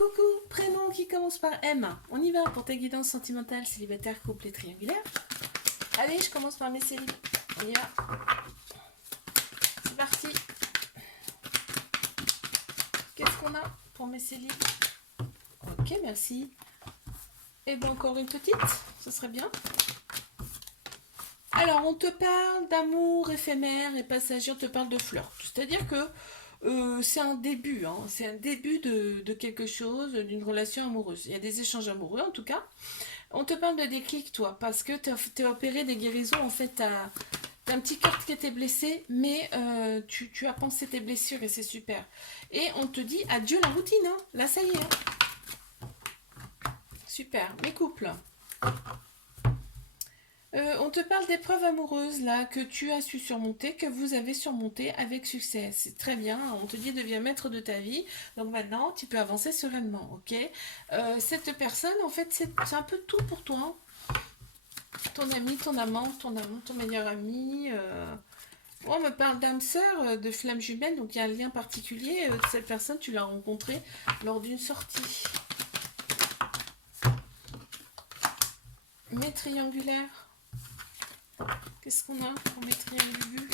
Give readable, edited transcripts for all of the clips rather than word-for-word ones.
Coucou, prénom qui commence par M. On y va pour ta guidance sentimentale, célibataire, couple et triangulaire. Allez, je commence par mes célibes. On y va. C'est parti. Qu'est-ce qu'on a pour mes célibes? Ok, merci. Et bien encore une petite, ce serait bien. Alors, on te parle d'amour éphémère et passager, on te parle de flirt. C'est-à-dire que c'est un début, hein, c'est un début de quelque chose, d'une relation amoureuse. Il y a des échanges amoureux en tout cas. On te parle de déclic, toi, parce que tu as opéré des guérisons. En fait, tu as un petit cœur qui était blessé, mais tu as pensé tes blessures et c'est super. Et on te dit adieu la routine, hein. Là ça y est. Hein. Super, mes couples. On te parle d'épreuves amoureuses là que tu as su surmonter, que vous avez surmonté avec succès. C'est très bien. On te dit deviens maître de ta vie. Donc maintenant tu peux avancer sereinement, ok. Cette personne, en fait, c'est un peu tout pour toi. Ton ami, ton amant, ton meilleur ami. On me parle d'âme sœur, de flamme jumelle. Donc il y a un lien particulier. Cette personne, tu l'as rencontrée lors d'une sortie. Mes triangulaires. Qu'est-ce qu'on a pour mes triangles?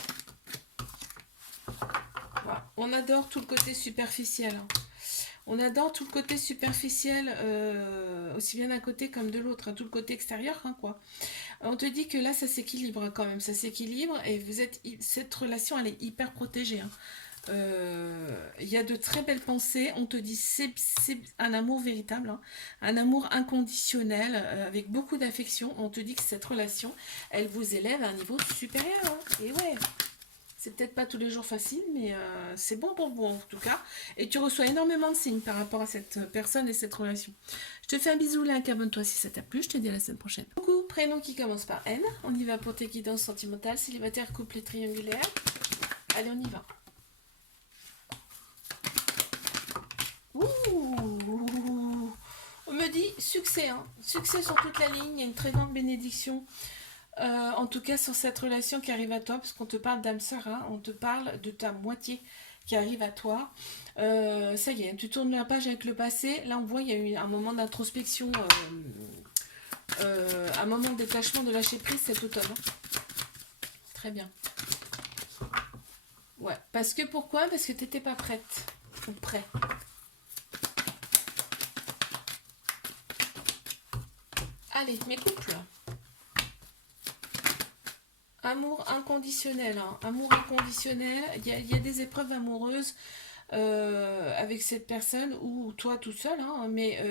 Voilà. On adore tout le côté superficiel. On adore tout le côté superficiel, aussi bien d'un côté comme de l'autre, hein, tout le côté extérieur, hein, quoi. On te dit que là, ça s'équilibre hein, quand même, ça s'équilibre et cette relation, elle est hyper protégée. Hein. Il y a de très belles pensées. On te dit c'est un amour véritable, hein, un amour inconditionnel avec beaucoup d'affection. On te dit que cette relation, elle vous élève à un niveau supérieur. Hein. Et ouais, c'est peut-être pas tous les jours facile, mais c'est bon pour vous en tout cas. Et tu reçois énormément de signes par rapport à cette personne et cette relation. Je te fais un bisou, là, abonne-toi si ça t'a plu. Je te dis à la semaine prochaine. Coucou, prénom qui commence par N. On y va pour tes guidances sentimentales, célibataire, couple et triangulaire. Allez, on y va. Ouh, on me dit succès, hein. Succès sur toute la ligne, il y a une très grande bénédiction. En tout cas sur cette relation qui arrive à toi, parce qu'on te parle d'âme sœur, hein, on te parle de ta moitié qui arrive à toi. Ça y est, tu tournes la page avec le passé. Là on voit il y a eu un moment d'introspection, un moment de détachement, de lâcher prise cet automne. Hein. Très bien. Ouais, parce que pourquoi? Parce que tu n'étais pas prête ou prêt. Allez, mes couples. Amour inconditionnel. Hein. Amour inconditionnel. Il y a des épreuves amoureuses avec cette personne ou toi tout seul. Hein, mais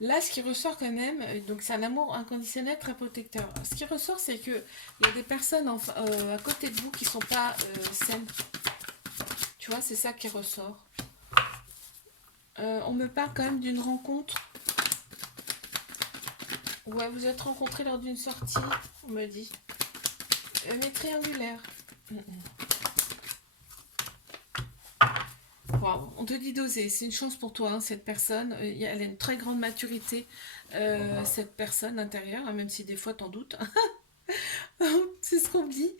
là, ce qui ressort quand même, donc c'est un amour inconditionnel très protecteur. Ce qui ressort, c'est qu'il y a des personnes à côté de vous qui ne sont pas saines. Tu vois, c'est ça qui ressort. On me parle quand même d'une rencontre. Ouais, vous êtes rencontrés lors d'une sortie, on me dit. Mais triangulaire. Wow. On te dit d'oser, c'est une chance pour toi, hein, cette personne. Elle a une très grande maturité, cette personne intérieure, hein, même si des fois t'en doutes. C'est ce qu'on dit.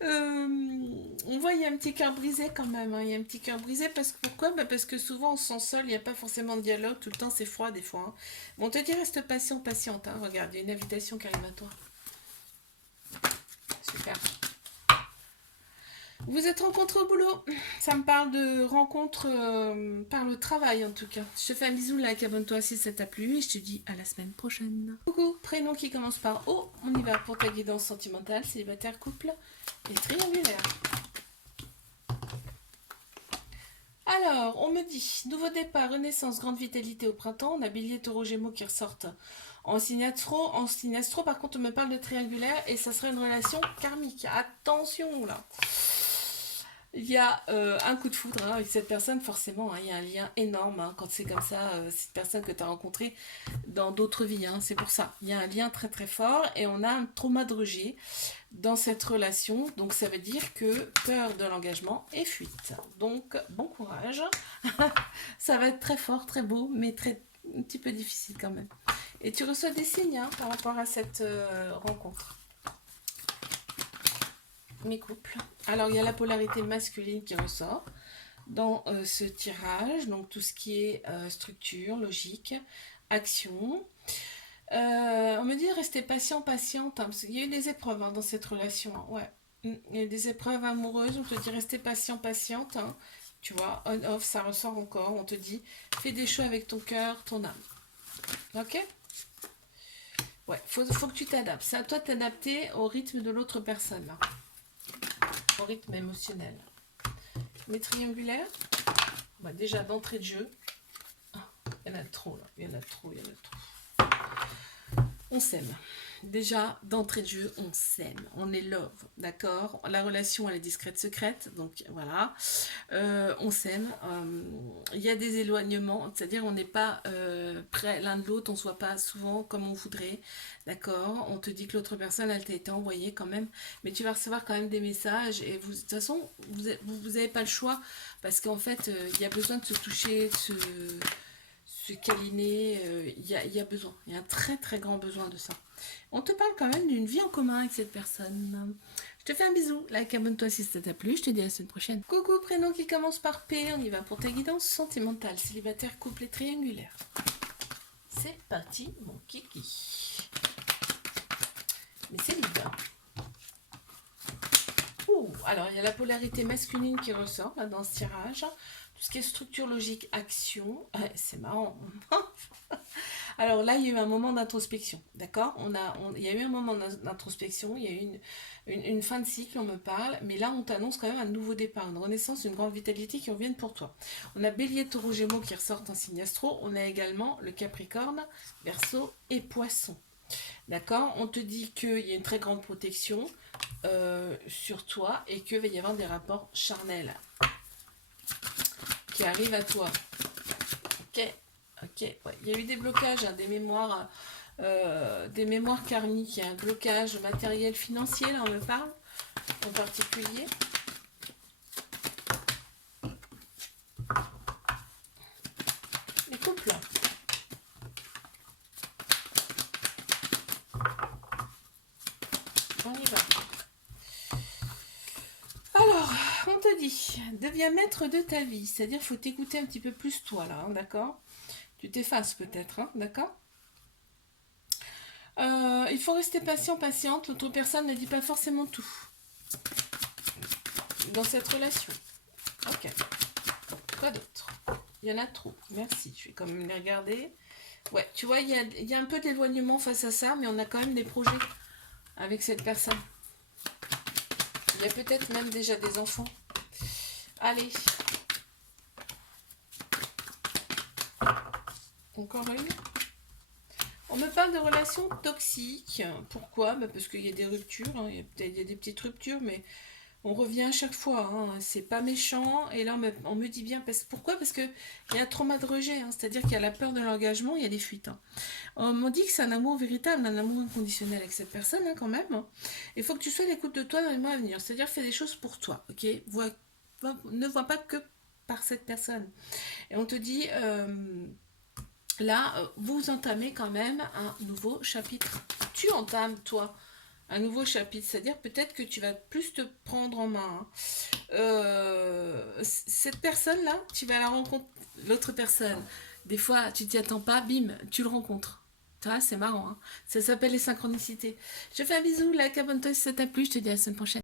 On voit il y a un petit cœur brisé quand même. Hein. Il y a un petit cœur brisé parce que pourquoi? Parce que souvent on se sent seul, il n'y a pas forcément de dialogue, tout le temps c'est froid des fois. Hein. Bon, on te dit reste patient, patiente. Hein. Regarde, il y a une invitation qui arrive à toi. Super. Vous êtes rencontrés au boulot. Ça me parle de rencontres par le travail en tout cas. Je te fais un bisou, like, abonne-toi si ça t'a plu et je te dis à la semaine prochaine. Coucou, prénom qui commence par O. On y va pour ta guidance sentimentale, célibataire, couple et triangulaire. Alors, on me dit, nouveau départ, renaissance, grande vitalité au printemps. On a Bélier, Taureau, Gémeaux qui ressortent en signe astro. En signe astro, par contre, on me parle de triangulaire et ça serait une relation karmique. Attention là. Il y a un coup de foudre hein, avec cette personne, forcément, hein, il y a un lien énorme hein, quand c'est comme ça, cette personne que tu as rencontrée dans d'autres vies, hein, c'est pour ça. Il y a un lien très très fort et on a un trauma de rejet dans cette relation, donc ça veut dire que peur de l'engagement et fuite. Donc bon courage, ça va être très fort, très beau, mais un petit peu difficile quand même. Et tu reçois des signes hein, par rapport à cette rencontre. Mes couples. Alors, il y a la polarité masculine qui ressort. dans ce tirage, donc tout ce qui est structure, logique, action. On me dit rester patient, patiente, hein, parce qu'il y a eu des épreuves dans cette relation, hein, ouais. Il y a eu des épreuves amoureuses, on te dit rester patient, patiente, hein. Tu vois, on-off, ça ressort encore, on te dit fais des choix avec ton cœur, ton âme. Ok? Ouais, faut que tu t'adaptes. C'est à toi de t'adapter au rythme de l'autre personne, là. Au rythme émotionnel. Les triangulaires, bah, déjà d'entrée de jeu, il y en a trop là, il y en a trop, il y en a trop. On s'aime. Déjà, d'entrée de jeu, on s'aime. On est love, d'accord? La relation, elle est discrète, secrète. Donc, voilà. On s'aime. Il y a des éloignements. C'est-à-dire, on n'est pas près l'un de l'autre. On ne soit pas souvent comme on voudrait. D'accord? On te dit que l'autre personne, elle t'a été envoyée quand même. Mais tu vas recevoir quand même des messages. Et vous, de toute façon, vous n'avez pas le choix. Parce qu'en fait, il y a besoin de se toucher, se câliner, il y a besoin, il y a un très très grand besoin de ça. On te parle quand même d'une vie en commun avec cette personne. Je te fais un bisou, like, abonne-toi si ça t'a plu, je te dis à la semaine prochaine. Coucou, prénom qui commence par P, on y va pour ta guidance sentimentale, célibataire, couple et triangulaire. C'est parti mon kiki. Mais c'est libre. Alors il y a la polarité masculine qui ressort là, dans ce tirage. Tout ce qui est structure logique, action, c'est marrant. Alors là, il y a eu un moment d'introspection, d'accord? Il y a eu un moment d'introspection, il y a eu une fin de cycle, on me parle, mais là, on t'annonce quand même un nouveau départ, une renaissance, une grande vitalité qui reviennent pour toi. On a Bélier, Taureau, Gémeaux qui ressortent en signe astro, on a également le Capricorne, Verseau et Poisson. D'accord? On te dit qu'il y a une très grande protection sur toi et qu'il va y avoir des rapports charnels qui arrivent à toi. Ok, ouais. Il y a eu des blocages, hein, des mémoires karmiques, il y a un blocage matériel financier, là on me parle, en particulier. Les couples. On y va. Alors, on te dit, deviens maître de ta vie, c'est-à-dire faut t'écouter un petit peu plus toi là, hein, d'accord? Tu t'effaces peut-être, hein, d'accord? Il faut rester patient, patiente, l'autre personne ne dit pas forcément tout dans cette relation. Ok. Quoi d'autre? Il y en a trop, merci, je vais quand même les regarder. Ouais, tu vois, il y a un peu d'éloignement face à ça, mais on a quand même des projets avec cette personne. Il y a peut-être même déjà des enfants. Allez. Encore une. On me parle de relations toxiques. Pourquoi? Parce qu'il y a des ruptures. Hein. Il y a des petites ruptures, mais on revient à chaque fois. Hein. C'est pas méchant. Et là, on me dit bien. Pourquoi? Parce qu'il y a un trauma de rejet. Hein. C'est-à-dire qu'il y a la peur de l'engagement, il y a des fuites. Hein. On m'a dit que c'est un amour véritable, un amour inconditionnel avec cette personne, hein, quand même. Il faut que tu sois à l'écoute de toi dans les mois à venir. C'est-à-dire fais des choses pour toi. Ok? Ne vois pas que par cette personne. Et on te dit... là, vous entamez quand même un nouveau chapitre. Tu entames, toi, un nouveau chapitre. C'est-à-dire peut-être que tu vas plus te prendre en main. Cette personne-là, tu vas la rencontrer. L'autre personne, des fois, tu t'y attends pas, bim, tu le rencontres. Tu vois, c'est marrant. Hein, ça s'appelle les synchronicités. Je te fais un bisou, like, abonne-toi si ça t'a plu. Je te dis à la semaine prochaine.